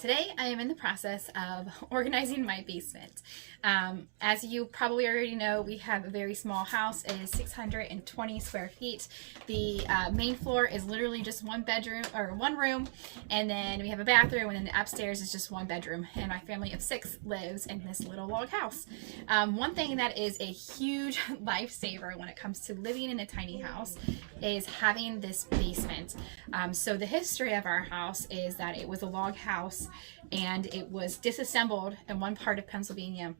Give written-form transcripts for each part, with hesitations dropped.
Today I am in the process of organizing my basement. As you probably already know, we have a very small house. It is 620 square feet. The main floor is literally just one bedroom or one room, and then we have a bathroom, and then the upstairs is just one bedroom. And my family of 6 lives in this little log house. One thing that is a huge lifesaver when it comes to living in a tiny house is having this basement. So the history of our house is that it was a log house and it was disassembled in one part of Pennsylvania,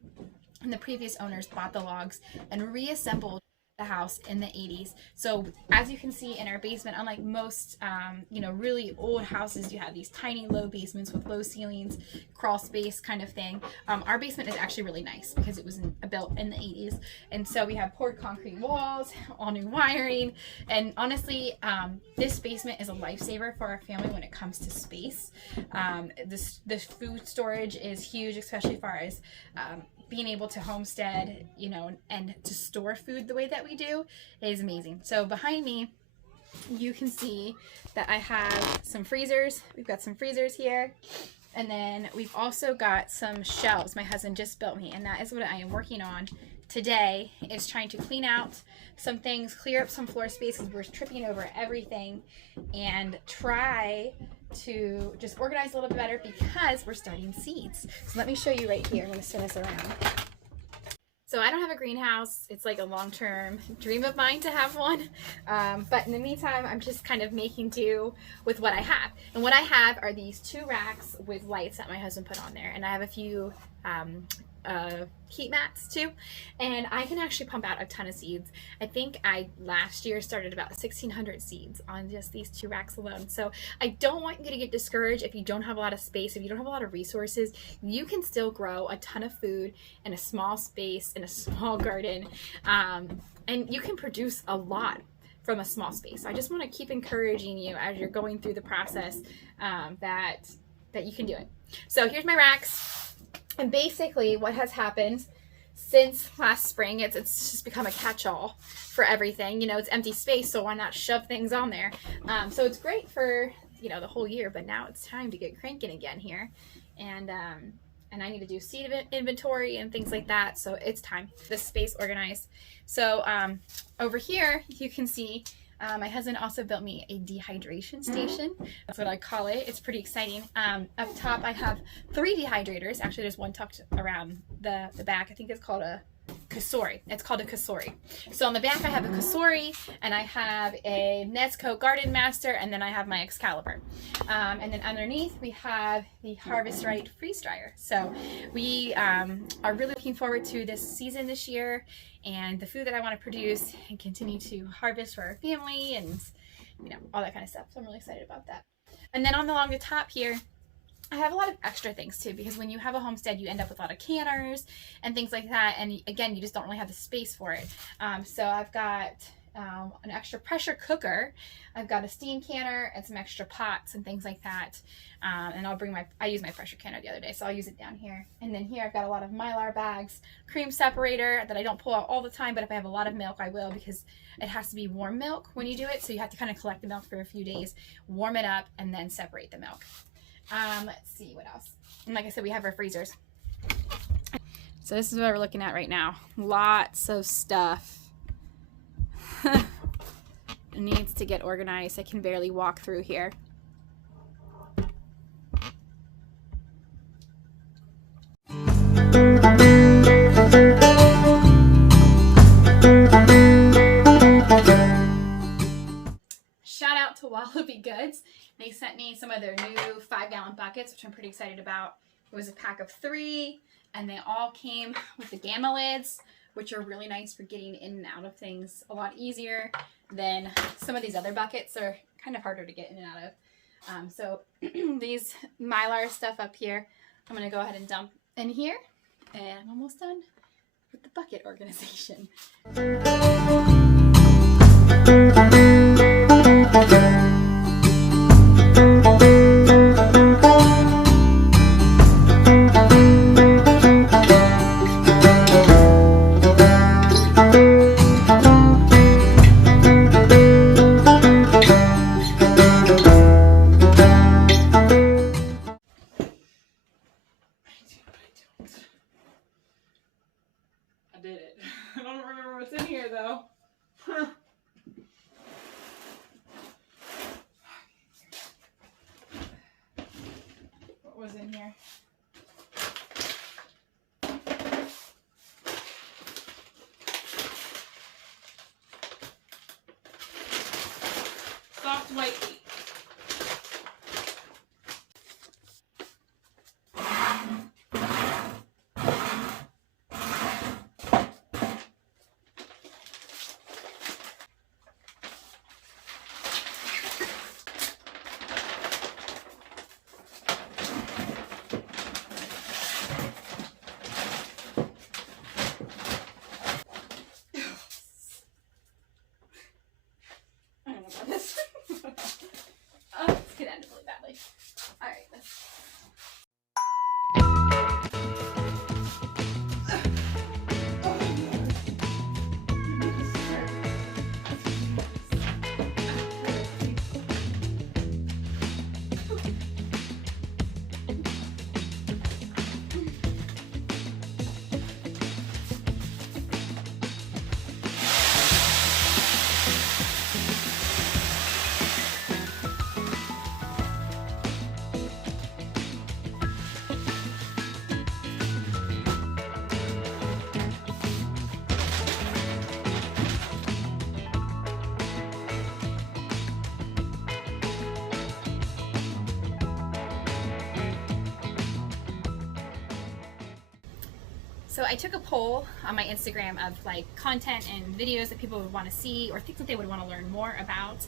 and the previous owners bought the logs and reassembled the house in the 80s. So as you can see in our basement, unlike most really old houses, you have these tiny low basements with low ceilings, crawl space kind of thing. Our basement is actually really nice because it was built in the 80s, and so we have poured concrete walls, all new wiring, and honestly this basement is a lifesaver for our family when it comes to space. This food storage is huge, especially as far as being able to homestead, and to store food the way that we do is amazing. So behind me, you can see that I have some freezers. We've got some freezers here. And then we've also got some shelves my husband just built me. And that is what I am working on today, is trying to clean out some things, clear up some floor space because we're tripping over everything, and try to just organize a little bit better because we're starting seeds. So let me show you right here. I'm going to turn this around. So I don't have a greenhouse. It's like a long-term dream of mine to have one. But in the meantime, I'm just kind of making do with what I have. And what I have are these 2 racks with lights that my husband put on there. And I have a few heat mats too, and I can actually pump out a ton of seeds. I think I last year started about 1,600 seeds on just these 2 racks alone. So I don't want you to get discouraged if you don't have a lot of space, if you don't have a lot of resources. You can still grow a ton of food in a small space, in a small garden, and you can produce a lot from a small space. So I just want to keep encouraging you as you're going through the process that you can do it. So here's my racks. And basically what has happened since last spring, it's just become a catch-all for everything. It's empty space, so why not shove things on there? So it's great for, the whole year, but now it's time to get cranking again here. And I need to do seed inventory and things like that, so it's time. This space organized. So over here, you can see my husband also built me a dehydration station. That's what I call it. It's pretty exciting. Up top, I have 3 dehydrators. Actually, there's one tucked around the back. I think it's called a Kasori. It's called a Kasori. So on the back, I have a Kasori, and I have a Nesco Garden Master, and then I have my Excalibur. And then underneath, we have the Harvest Right freeze dryer. So we are really looking forward to this season this year, and the food that I want to produce and continue to harvest for our family, and all that kind of stuff. So I'm really excited about that. And then along the top here, I have a lot of extra things too, because when you have a homestead, you end up with a lot of canners and things like that, and again, you just don't really have the space for it. So I've got an extra pressure cooker, I've got a steam canner, and some extra pots and things like that. And I used my pressure canner the other day, so I'll use it down here. And then here I've got a lot of Mylar bags, cream separator that I don't pull out all the time, but if I have a lot of milk, I will, because it has to be warm milk when you do it. So you have to kind of collect the milk for a few days, warm it up, and then separate the milk. Let's see what else. And like I said, we have our freezers. So this is what we're looking at right now. Lots of stuff. It needs to get organized. I can barely walk through here. Shout out to Wallaby Goods. They sent me some of their new 5-gallon buckets, which I'm pretty excited about. It was a pack of 3, and they all came with the gamma lids, which are really nice for getting in and out of things a lot easier than some of these other buckets are kind of harder to get in and out of. So these Mylar stuff up here, I'm going to go ahead and dump in here, and I'm almost done with the bucket organization. was in here. Soft white wheat. So I took a poll on my Instagram of like content and videos that people would want to see or things that they would want to learn more about.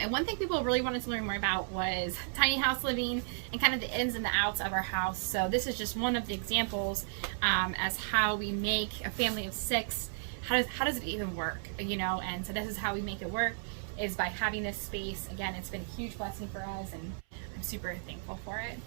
And one thing people really wanted to learn more about was tiny house living and kind of the ins and the outs of our house. So this is just one of the examples as how we make a family of 6. How does it even work, you know? And so this is how we make it work, is by having this space. Again, it's been a huge blessing for us, and I'm super thankful for it.